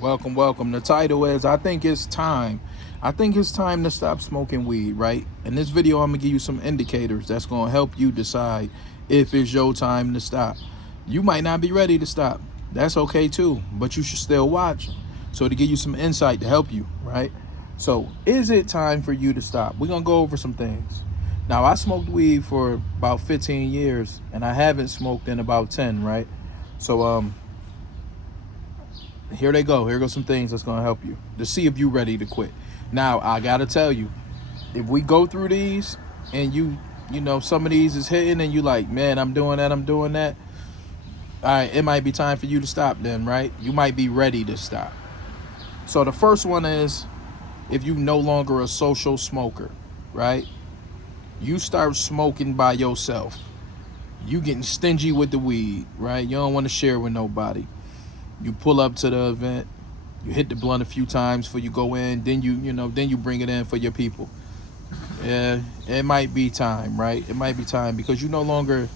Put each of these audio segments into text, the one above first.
Welcome, welcome. The title is I think it's time. I think it's time to stop smoking weed, right? In this video, I'm gonna give you some indicators that's gonna help you decide if it's your time to stop. You might not be ready to stop. That's okay too, but you should still watch. So to give you some insight to help you, right? So is it time for you to stop? We're gonna go over some things. Now I smoked weed for about 15 years and I haven't smoked in about 10, right? So here they go. Here go some things that's gonna help you to see if you ready to quit. Now I gotta tell you, if we go through these and you know some of these is hitting and you like, man, I'm doing that, all right, it might be time for you to stop then, right? You might be ready to stop. So the first one is if you no longer a social smoker, right? You start smoking by yourself. You getting stingy with the weed, right? You don't want to share with nobody. You pull up to the event, you hit the blunt a few times before you go in, then you bring it in for your people. Yeah, it might be time, right? It might be time because you no longer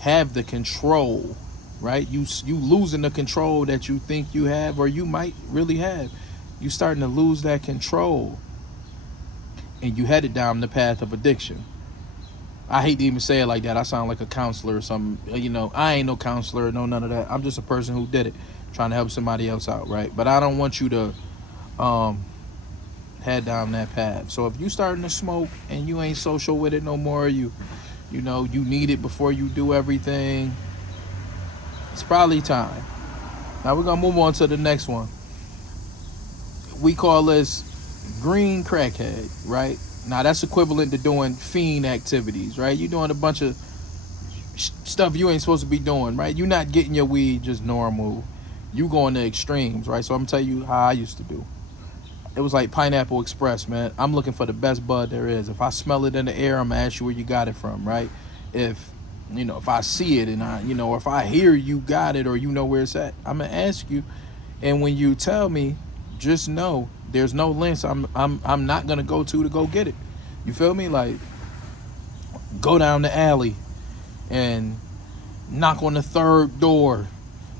have the control, right? You losing the control that you think you have, or you might really have. You starting to lose that control, and you headed down the path of addiction. I hate to even say it like that. I sound like a counselor or something. I ain't no counselor, no none of that. I'm just a person who did it, trying to help somebody else out, right? But I don't want you to um, head down that path. So if you starting to smoke and you ain't social with it no more, you need it before you do everything. It's probably time. Now we're gonna move on to the next one. We call this green crackhead, right? Now that's equivalent to doing fiend activities, right? You're doing a bunch of stuff you ain't supposed to be doing, right? You're not getting your weed just normal. You going to extremes, right? So I'm gonna tell you how I used to do. It was like Pineapple Express, man. I'm looking for the best bud there is. If I smell it in the air, I'm gonna ask you where you got it from, right? If if I see it and or if I hear you got it or you know where it's at, I'm gonna ask you. And when you tell me, just know there's no lengths I'm not gonna go to go get it. You feel me? Like go down the alley and knock on the third door,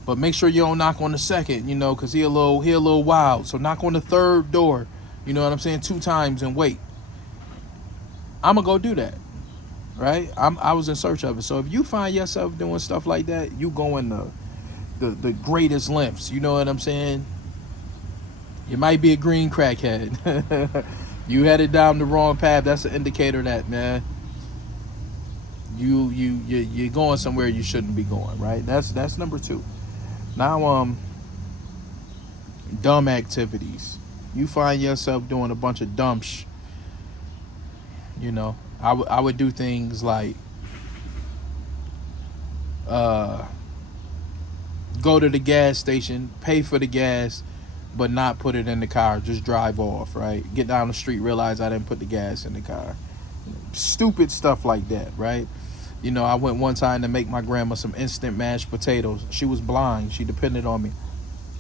but make sure you don't knock on the second, because he a little wild. So knock on the third door, you know what I'm saying, 2 times and wait. I'm gonna go do that, right? I was in search of it. So if you find yourself doing stuff like that, you going the greatest lengths. You know what I'm saying? You might be a green crackhead. You headed down the wrong path. That's an indicator that, man, you're going somewhere you shouldn't be going, right? That's number 2. Now, dumb activities. You find yourself doing a bunch of dumb I would do things like uh, go to the gas station, pay for the gas, but not put it in the car. Just drive off, right? Get down the street, realize I didn't put the gas in the car. Stupid stuff like that, right? I went one time to make my grandma some instant mashed potatoes. She was blind. She depended on me.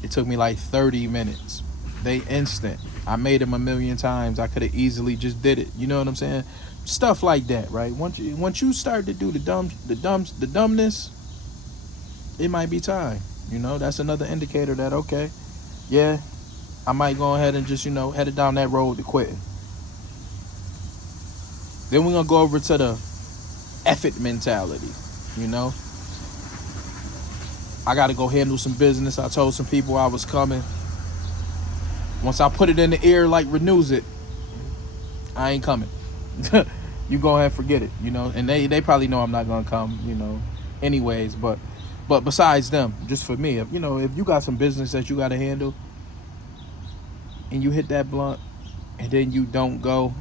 It took me like 30 minutes. They instant. I made them a million times. I could have easily just did it. You know what I'm saying? Stuff like that, right? Once you start to do the dumbness, it might be time. That's another indicator that, okay, yeah, I might go ahead and just, headed down that road to quitting. Then we're gonna go over to the effort mentality. I gotta go handle some business. I told some people I was coming. Once I put it in the air like renews it, I ain't coming. You go ahead and forget it, and they probably know I'm not gonna come, anyways. But besides them, just for me, if you got some business that you gotta handle and you hit that blunt and then you don't go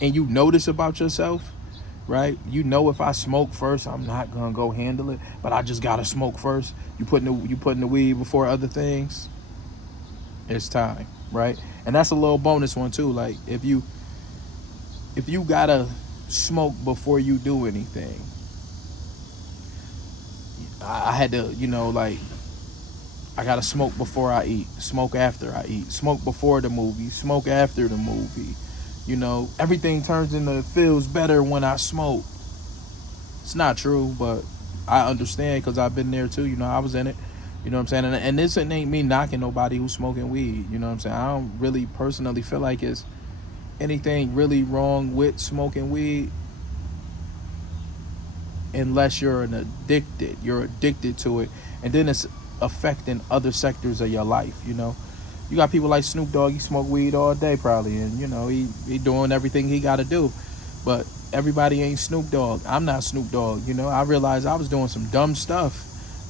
and you notice about yourself, right? If I smoke first, I'm not gonna go handle it, but I just gotta smoke first. You putting the weed before other things. It's time, right? And that's a little bonus one too. Like if you gotta smoke before you do anything, I had to, like I gotta smoke before I eat, smoke after I eat, smoke before the movie, smoke after the movie. Everything turns into feels better when I smoke. It's not true, but I understand because I've been there too. I was in it. You know what I'm saying? And this ain't me knocking nobody who's smoking weed. You know what I'm saying? I don't really personally feel like it's anything really wrong with smoking weed unless you're addicted to it, and then it's affecting other sectors of your life. You got people like Snoop Dogg. He smoke weed all day probably, and he doing everything he got to do, but everybody ain't Snoop Dogg. I'm not Snoop Dogg. I realized I was doing some dumb stuff.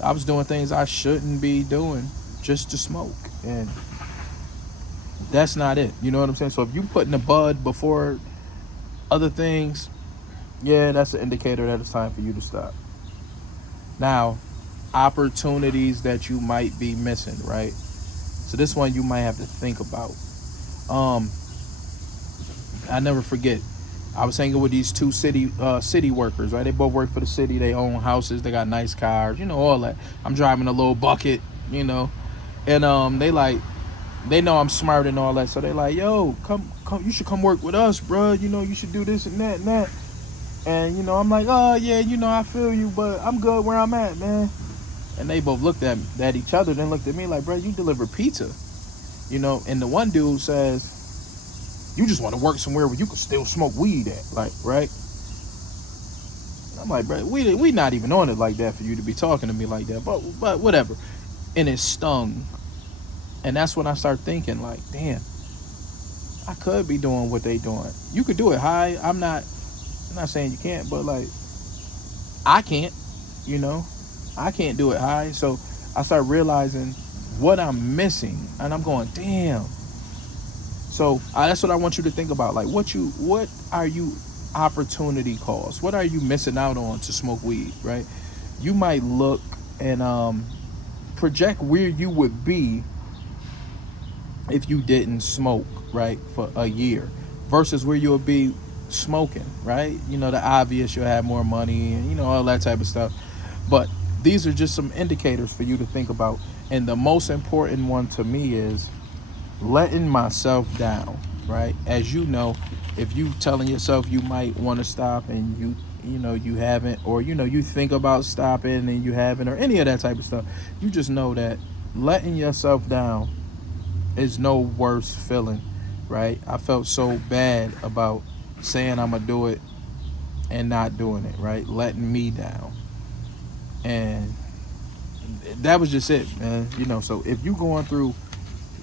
I was doing things I shouldn't be doing just to smoke, and that's not it. You know what I'm saying? So if you putting the bud before other things, yeah, that's an indicator that it's time for you to stop. Now, opportunities that you might be missing, right? So this one you might have to think about. I never forget. I was hanging with these two city workers, right? They both work for the city. They own houses. They got nice cars, all that. I'm driving a little bucket, and they know I'm smart and all that. So they like, yo, come, you should come work with us, bro. You should do this and that and that. And I'm like, oh yeah, I feel you, but I'm good where I'm at, man. And they both looked at each other, then looked at me like, bro, you deliver pizza, And the one dude says, you just want to work somewhere where you can still smoke weed at, like, right? I'm like, bro, we not even on it like that for you to be talking to me like that, but whatever. And it stung, and that's when I start thinking, like, damn, I could be doing what they doing. You could do it high. I'm not saying you can't, but like, I can't, I can't do it high. So I start realizing what I'm missing, and I'm going, damn. So that's what I want you to think about. Like, what are you opportunity costs? What are you missing out on to smoke weed, right? You might look and project where you would be if you didn't smoke, right, for a year versus where you would be smoking, right? The obvious, you'll have more money and all that type of stuff, but these are just some indicators for you to think about. And the most important one to me is letting myself down, right? As you know, if you telling yourself you might want to stop and you haven't, or you think about stopping and you haven't, or any of that type of stuff, you just know that letting yourself down is no worse feeling, right? I felt so bad about saying I'm gonna do it and not doing it, right? Letting me down. And that was just it, man. So if you going through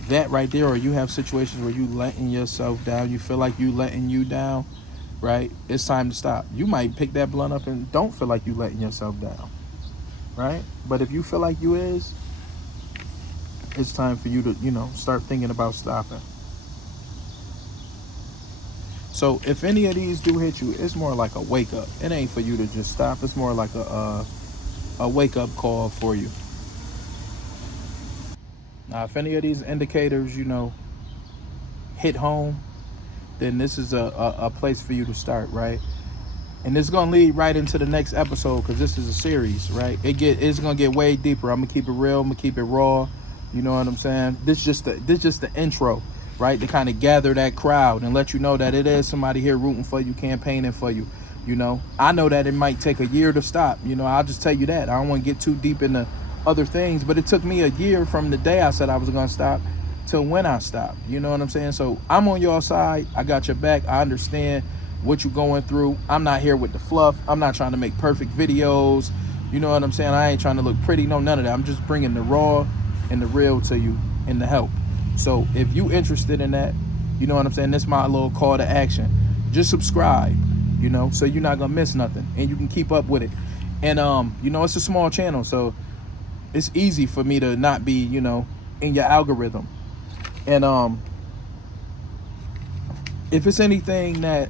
that right there, or you have situations where you letting yourself down, you feel like you letting you down, right? It's time to stop. You might pick that blunt up and don't feel like you letting yourself down, right? But if you feel like you is, it's time for you to, start thinking about stopping. So if any of these do hit you, it's more like a wake up. It ain't for you to just stop. It's more like a wake up call for you. Now, if any of these indicators, hit home, then this is a place for you to start, right? And it's gonna lead right into the next episode, because this is a series, right? It's gonna get way deeper. I'm gonna keep it real. I'm gonna keep it raw. You know what I'm saying? This just the intro, right? To kind of gather that crowd and let you know that it is somebody here rooting for you, campaigning for you. I know that it might take a year to stop. I'll just tell you that. I don't want to get too deep into other things, but it took me a year from the day I said I was gonna stop till when I stopped. You know what I'm saying? So I'm on your side. I got your back. I understand what you're going through. I'm not here with the fluff. I'm not trying to make perfect videos. You know what I'm saying? I ain't trying to look pretty. No, none of that. I'm just bringing the raw and the real to you and the help. So if you interested in that, you know what I'm saying? That's my little call to action. Just subscribe, so you're not gonna miss nothing and you can keep up with it. And it's a small channel, so it's easy for me to not be, in your algorithm. And if it's anything that,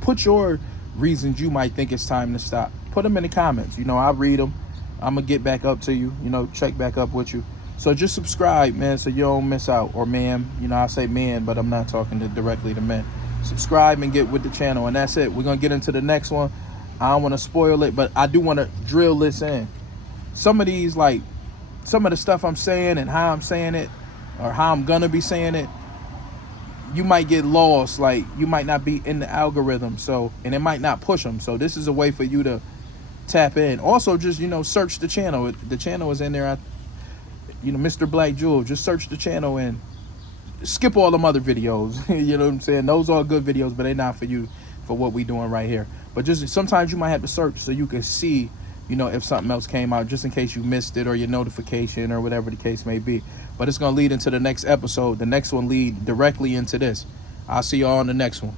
put your reasons you might think it's time to stop. Put them in the comments. I'll read them. I'm gonna get back up to you, check back up with you. So just subscribe, man, so you don't miss out. Or ma'am, I say man, but I'm not talking directly to men. Subscribe and get with the channel, and that's it. We're gonna get into the next one. I don't want to spoil it, but I do want to drill this in. Some of the stuff I'm saying and how I'm saying it, or how I'm gonna be saying it, you might get lost. Like, you might not be in the algorithm, and it might not push them. So this is a way for you to tap in. Also, just search the channel. The channel is in there. Mr. Black Jewel. Just search the channel and skip all them other videos. You know what I'm saying? Those are good videos, but they're not for you, for what we doing right here. But just sometimes you might have to search so you can see, if something else came out, just in case you missed it or your notification or whatever the case may be. But it's going to lead into the next episode. The next one lead directly into this. I'll see y'all on the next one.